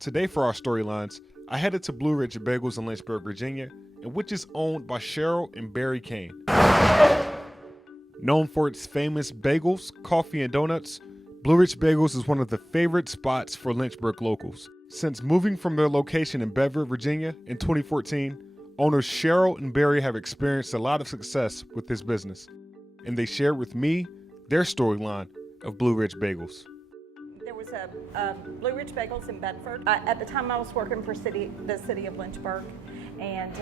Today for our storylines, I headed to Blue Ridge Bagels in Lynchburg, Virginia, and which is owned by Cheryl and Barry Kane. Known for its famous bagels, coffee, and donuts, Blue Ridge Bagels is one of the favorite spots for Lynchburg locals. Since moving from their location in Bedford, Virginia in 2014, owners Cheryl and Barry have experienced a lot of success with this business, and they shared with me their storyline of Blue Ridge Bagels. There was a Blue Ridge Bagels in Bedford. At the time I was working for the city of Lynchburg, and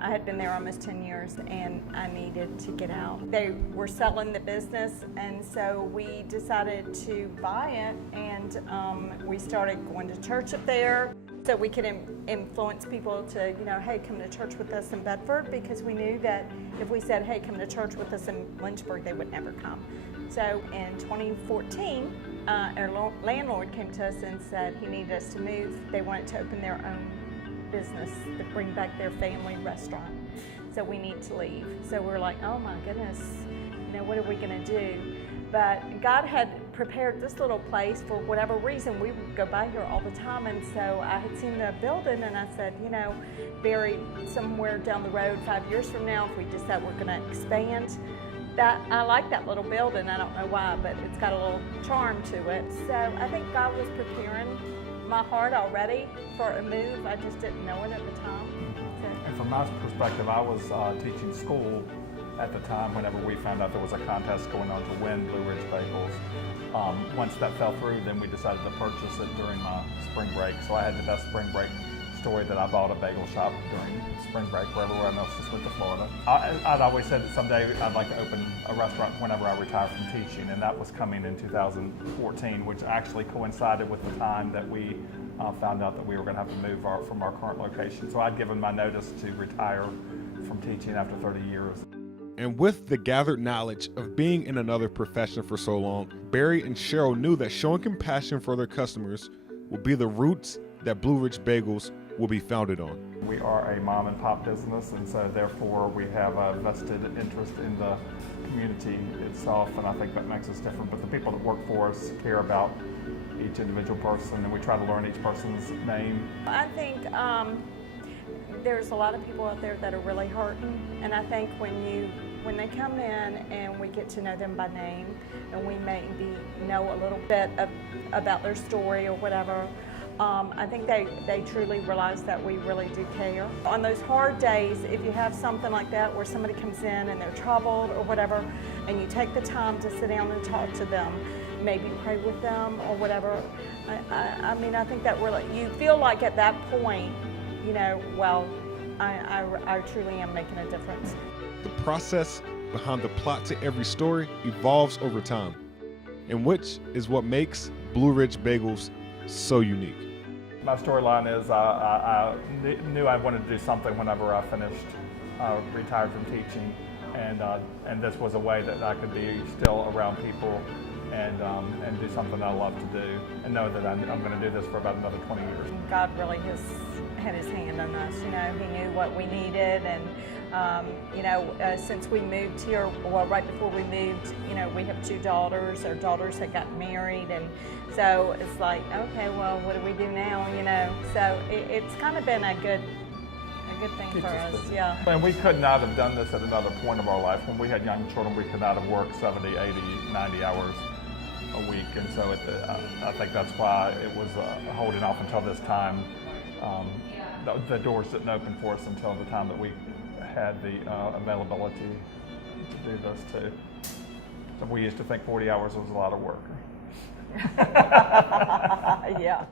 I had been there almost 10 years, and I needed to get out. They were selling the business, and so we decided to buy it, and we started going to church up there so we could influence people to, hey, come to church with us in Bedford, because we knew that if we said, hey, come to church with us in Lynchburg, they would never come. So in 2014, our landlord came to us and said he needed us to move. They wanted to open their own business to bring back their family restaurant. So we need to leave. So we're like, oh my goodness, what are we gonna do? But God had prepared this little place for whatever reason. We would go by here all the time, and so I had seen the building, and I said, Barry, somewhere down the road, 5 years from now, if we decide we're gonna expand, that I like that little building. I don't know why, but it's got a little charm to it. So I think God was preparing my heart already for a move. I just didn't know it at the time. So. And from my perspective, I was teaching school at the time whenever we found out there was a contest going on to win Blue Ridge Bagels. Once that fell through, then we decided to purchase it during my spring break. So I had the best spring break story that I bought a bagel shop during spring break where everyone else just went to Florida. I'd always said that someday I'd like to open a restaurant whenever I retire from teaching, and that was coming in 2014, which actually coincided with the time that we found out that we were going to have to move from our current location. So I'd given my notice to retire from teaching after 30 years. And with the gathered knowledge of being in another profession for so long, Barry and Cheryl knew that showing compassion for their customers would be the roots that Blue Ridge Bagels will be founded on. We are a mom and pop business, and so therefore we have a vested interest in the community itself, and I think that makes us different. But the people that work for us care about each individual person, and we try to learn each person's name. I think there's a lot of people out there that are really hurting, and I think when they come in and we get to know them by name, and we maybe know a little bit about their story or whatever, I think they truly realize that we really do care. On those hard days, if you have something like that where somebody comes in and they're troubled or whatever, and you take the time to sit down and talk to them, maybe pray with them or whatever, I think that really, you feel like at that point, well, I truly am making a difference. The process behind the plot to every story evolves over time, and which is what makes Blue Ridge Bagels so unique. My storyline is I knew I wanted to do something whenever I finished, retired from teaching, and this was a way that I could be still around people and do something I love to do, and know that I'm going to do this for about another 20 years. God really has had his hand on us. He knew what we needed, and since we moved here, well, right before we moved, we have 2 daughters. Our daughters had gotten married, and so it's like, okay, well, what do we do now? So it's kind of been a good thing for us, yeah. And we could not have done this at another point of our life. When we had young children, we could not have worked 70, 80, 90 hours a week, and so I think that's why it was holding off until this time. The doors didn't open for us until the time that we had the availability to do this too. So we used to think 40 hours was a lot of work. Yeah.